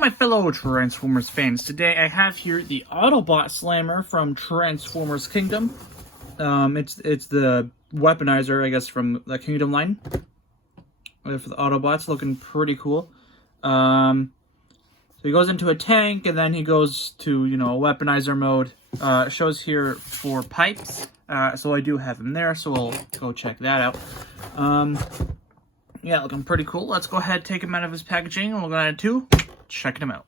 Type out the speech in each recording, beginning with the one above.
my fellow Transformers fans. Today I have here the Autobot Slammer from Transformers Kingdom. It's the Weaponizer, I guess, from the Kingdom line. For the Autobots, looking pretty cool. So he goes into a tank, and then he goes to, a Weaponizer mode. It shows here 4 pipes. So I do have him there, so we'll go check that out. Yeah, looking pretty cool. Let's go ahead and take him out of his packaging, and we'll go ahead to checking him out.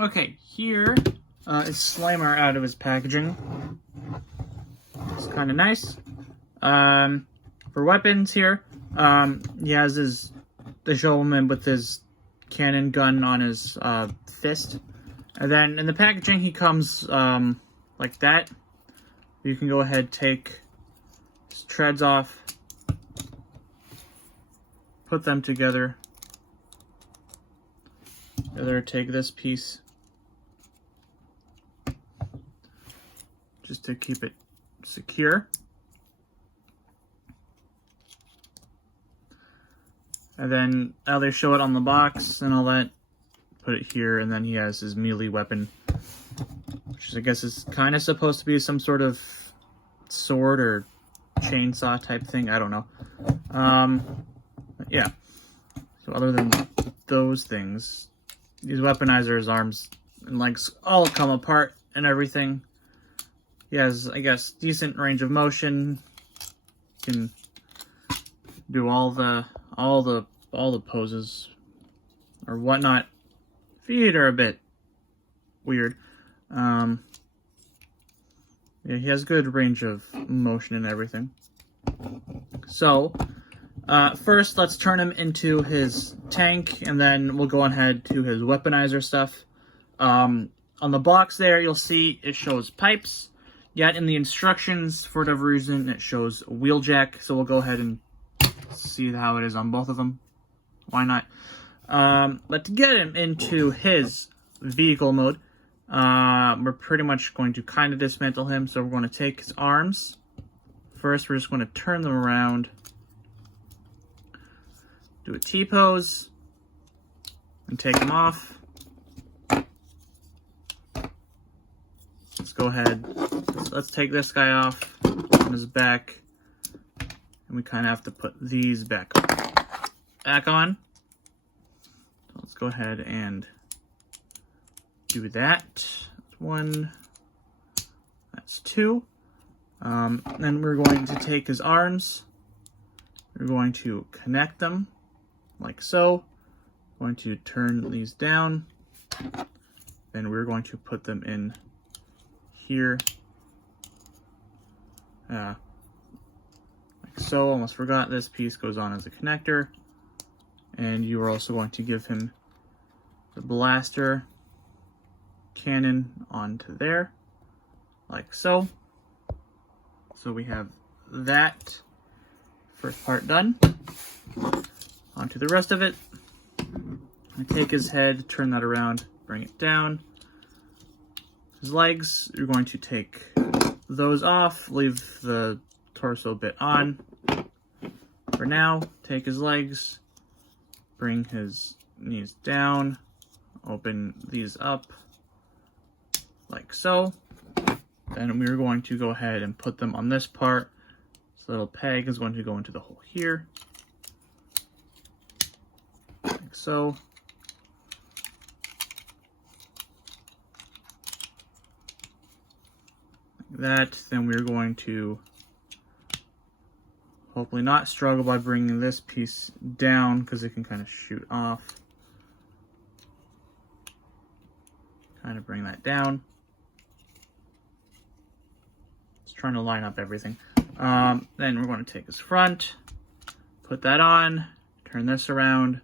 Okay, here is Slammer out of his packaging. It's kind of nice. For weapons here, he has they show him with his cannon gun on his fist. And then in the packaging, he comes like that. You can go ahead, take his treads off, put them together. Take this piece just to keep it secure. And then they show it on the box and all that. Put it here, and then he has his melee weapon, which I guess is kind of supposed to be some sort of sword or chainsaw type thing. I don't know. Yeah. So other than those things, these Weaponizer's arms and legs all come apart and everything. He has, I guess, decent range of motion. Can do all the poses or whatnot. Feet are a bit weird. Yeah, he has good range of motion and everything. So, first let's turn him into his tank, and then we'll go ahead to his Weaponizer stuff. On the box there, you'll see it shows pipes, yet in the instructions, for whatever reason, it shows wheeljack, so we'll go ahead and see how it is on both of them. Why not? But to get him into his vehicle mode, we're pretty much going to kind of dismantle him. So we're going to take his arms. First, we're just going to turn them around. Do a T-pose. And take them off. Let's go ahead. Let's take this guy off on his back. And we kind of have to put these back on. So let's go ahead and do that. That's 1. That's 2. Then we're going to take his arms. We're going to connect them like so. Going to turn these down. Then we're going to put them in here. Like so. Almost forgot this piece goes on as a connector. And you are also going to give him the blaster cannon onto there, like so. So we have that first part done. Onto the rest of it. I take his head, turn that around, bring it down. His legs, you're going to take those off, leave the torso bit on. For now, take his legs, bring his knees down, open these up, like so. Then we're going to go ahead and put them on this part. This little peg is going to go into the hole here, like so. Like that. Then we're going to hopefully not struggle by bringing this piece down, because it can kind of shoot off. Kind of bring that down. Just trying to line up everything. Then we're going to take his front, put that on, turn this around,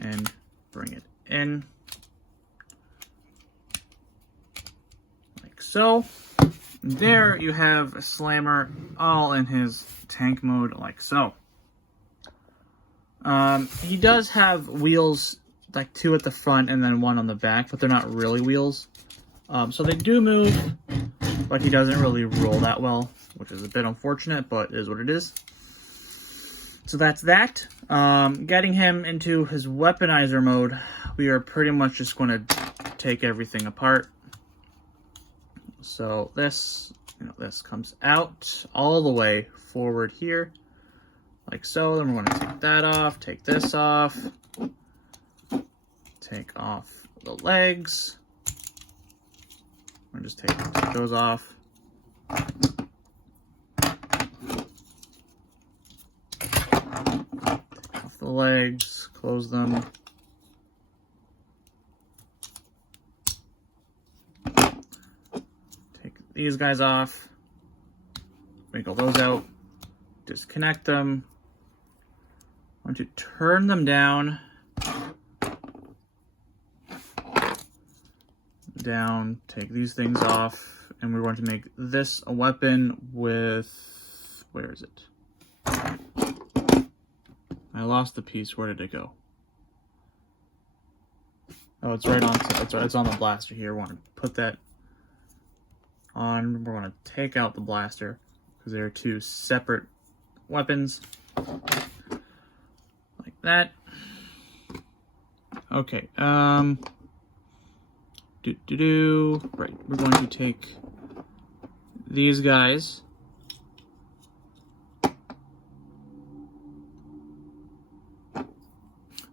and bring it in. Like so. There you have a Slammer all in his tank mode, like so. He does have wheels, like 2 at the front and then 1 on the back, but they're not really wheels. So they do move, but he doesn't really roll that well, which is a bit unfortunate, but it is what it is. So that's that. Getting him into his weaponizer mode, we are pretty much just going to take everything apart. So this, this comes out all the way forward here, like so. Then we're going to take that off, take this off, take off the legs. We're just take those off. Take off the legs, close them. Take these guys off. Wiggle those out. Disconnect them. I want to turn them down. Down, take these things off, and we're going to make this a weapon with, where is it? I lost the piece. Where did it go? Oh, it's right on. It's on the blaster here. I want to put that on. We're going to take out the blaster because they're two separate weapons, like that. Okay. Right, we're going to take these guys.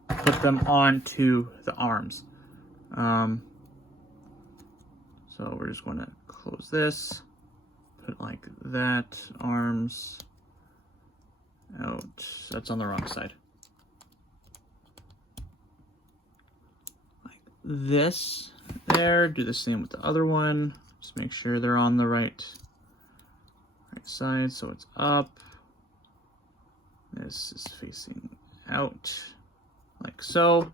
Put them onto the arms. So we're just going to close this. Put it like that. Arms out. That's on the wrong side. Like this. There, do the same with the other one. Just make sure they're on the right side, so it's up. This is facing out, like so,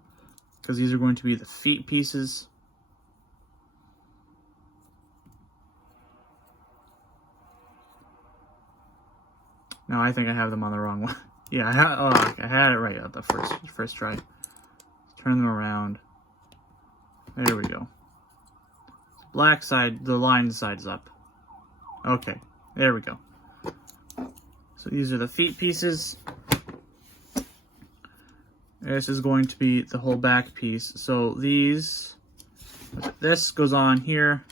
because these are going to be the feet pieces. No, I think I have them on the wrong one. Yeah, I had it right at the first try. Let's turn them around. There we go. Black side, the line side's up. Okay, there we go. So these are the feet pieces. This is going to be the whole back piece. So this goes on here.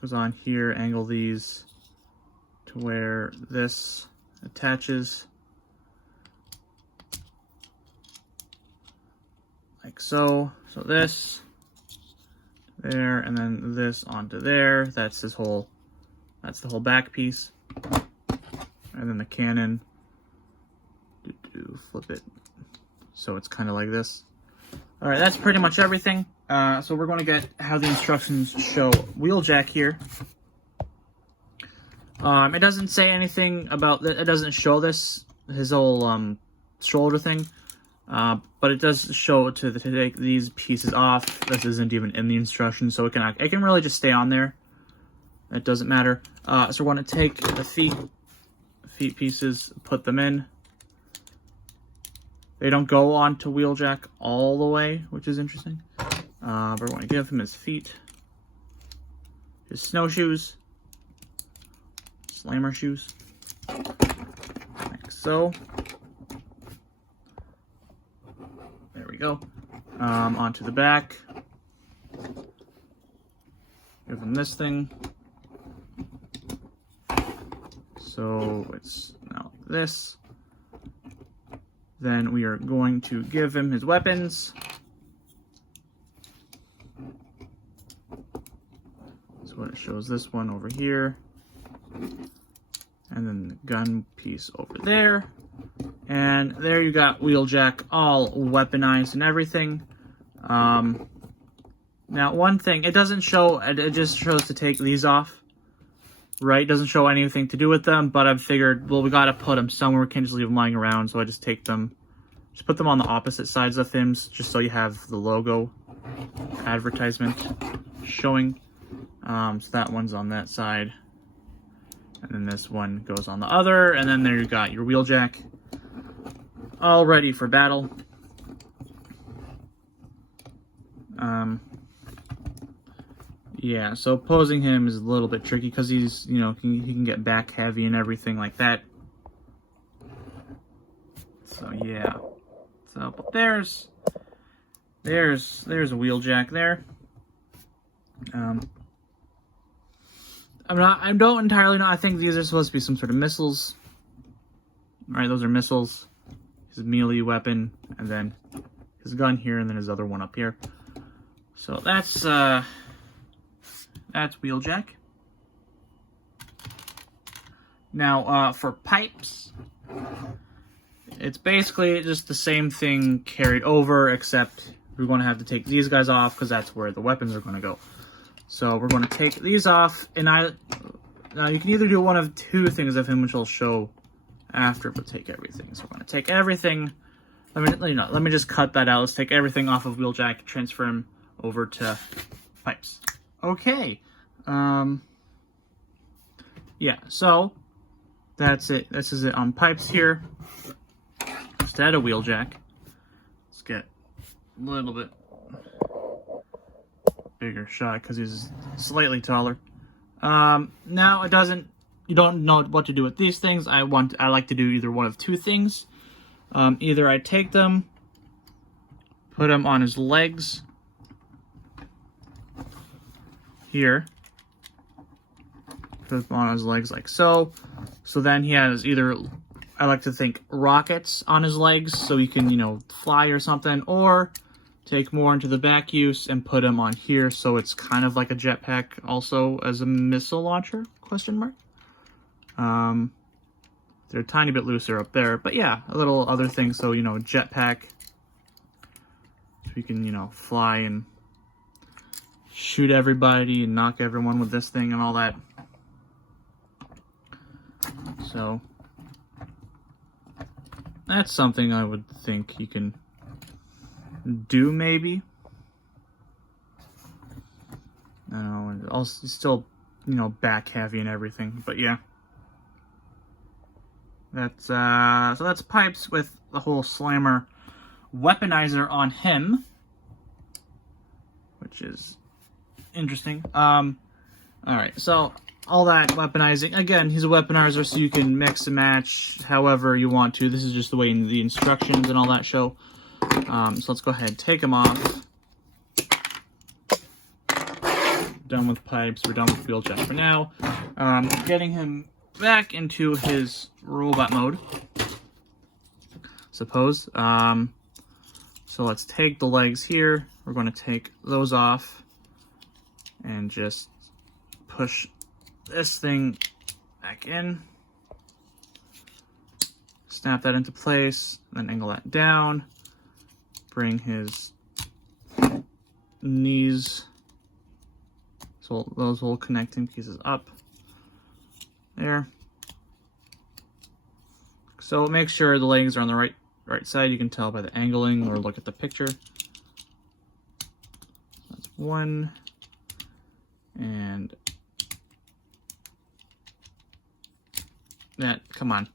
Goes on here, angle these to where this attaches. Like so. So this, there, and then this onto there. That's the whole back piece. And then the cannon, flip it. So it's kind of like this. All right, that's pretty much everything. So we're going to get how the instructions show Wheeljack here. It doesn't say anything about that. It doesn't show his whole shoulder thing. But it does show to take these pieces off. This isn't even in the instructions, so it can really just stay on there. It doesn't matter. So we're going to take the feet pieces, put them in. They don't go onto Wheeljack all the way, which is interesting. But we're going to give him his feet, his snowshoes, slammer shoes, like so. There we go. Onto the back. Give him this thing. So it's now this. Then we are going to give him his weapons. So it shows this one over here. And then the gun piece over there. And there you got Wheeljack all weaponized and everything. Now one thing, it doesn't show, it just shows to take these off. Right? It doesn't show anything to do with them, but I've figured, well, we gotta put them somewhere. We can't just leave them lying around, so I just take them, just put them on the opposite sides of him, just so you have the logo advertisement showing. So that one's on that side. And then this one goes on the other, and then there you got your Wheeljack. All ready for battle. Yeah, so posing him is a little bit tricky because he's, he can get back heavy and everything like that. So yeah. So, but there's a wheeljack there. I don't entirely know. I think these are supposed to be some sort of missiles. All right, those are missiles. His melee weapon, and then his gun here, and then his other one up here. So that's wheeljack. Now for pipes, it's basically just the same thing carried over, except we're going to have to take these guys off because that's where the weapons are going to go. So we're going to take these off, and now you can either do one of two things of him, which I'll show after, but take everything. So we're going to take everything. Let me just cut that out. Let's take everything off of wheeljack, transfer him over to pipes. Okay. Yeah, so that's it. This is it on pipes here. Instead of wheeljack, let's get a little bit bigger shot because he's slightly taller. Now you don't know what to do with these things. I like to do either one of two things. Either I take them, put them on his legs here, put them on his legs like so. So then he has either, I like to think, rockets on his legs so he can, fly or something, or take more into the back use and put him on here so it's kind of like a jetpack also as a missile launcher, question mark. They're a tiny bit looser up there, but yeah, a little other thing, so, jetpack. So you can, fly and shoot everybody and knock everyone with this thing and all that. So that's something I would think you can do, maybe. I don't know, and also still, back heavy and everything, but yeah. That's so that's pipes with the whole slammer weaponizer on him, which is interesting. All right, so all that weaponizing, again, he's a weaponizer, so you can mix and match however you want to. This is just the way the instructions and all that show. So let's go ahead and take him off. Done with pipes. We're done with wheeljack for now. Getting him back into his robot mode, suppose. So let's take the legs here. We're going to take those off and just push this thing back in. Snap that into place, then angle that down. Bring his knees, so those little connecting pieces up there. So make sure the legs are on the right side. You can tell by the angling or look at the picture. That's one, and that. Come on.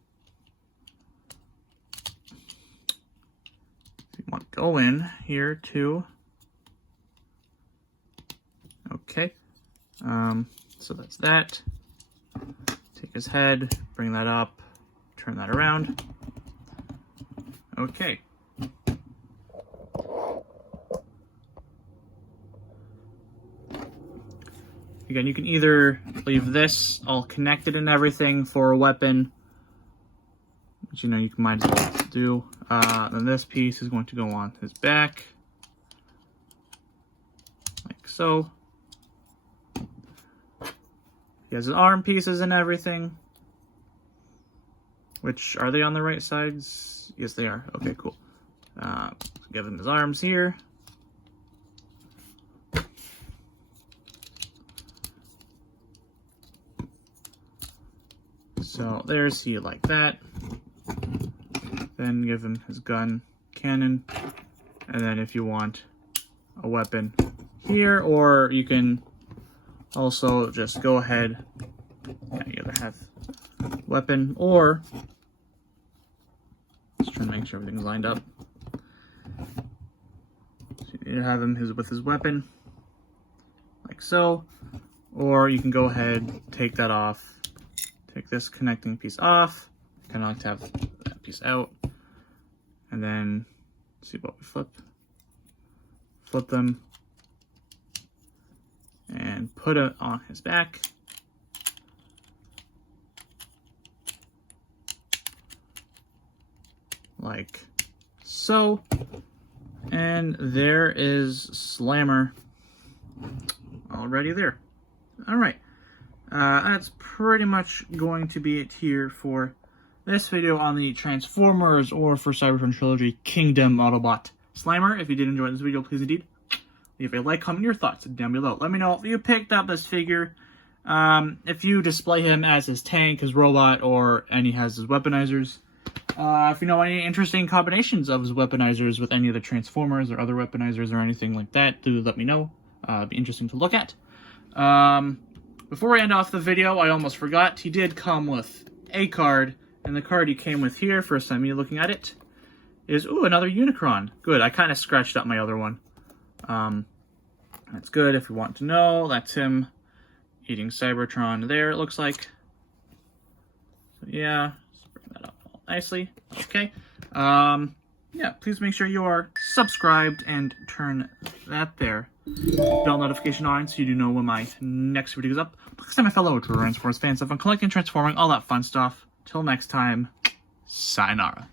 Want to go in here too. Okay. So that's that. Take his head, bring that up, turn that around. Okay. Again, you can either leave this all connected and everything for a weapon, which you might as well do. Then this piece is going to go on his back, like so. He has his arm pieces and everything. Which, are they on the right sides? Yes, they are. Okay, cool. Give him his arms here. So there's he like that. Then give him his gun, cannon, and then if you want a weapon here, or you can also just go ahead, you either have weapon, or just trying to make sure everything's lined up. So you either have him with his weapon, like so, or you can go ahead, take that off, take this connecting piece off, kind of like to have that piece out. And then, let's see what we flip. Flip them. And put it on his back. Like so. And there is Slammer already there. Alright. That's pretty much going to be it here for this video on the Transformers, or for Cybertron Trilogy, Kingdom Autobot Slammer. If you did enjoy this video, please indeed leave a like, comment your thoughts down below. Let me know if you picked up this figure, if you display him as his tank, his robot, or and he has his weaponizers. If you know any interesting combinations of his weaponizers with any of the Transformers or other weaponizers or anything like that, do let me know. It'd be interesting to look at. Before I end off the video, I almost forgot, he did come with a card, and the card he came with here, first time me looking at it, is, ooh, another Unicron. Good, I kind of scratched up my other one. That's good if you want to know. That's him eating Cybertron there, it looks like. So yeah, let's bring that up all nicely. Okay. Yeah, please make sure you are subscribed and turn that there bell notification on so you do know when my next video is up. Next time, my fellow Transformers fans, have fun collecting, transforming, all that fun stuff. Till next time, sayonara.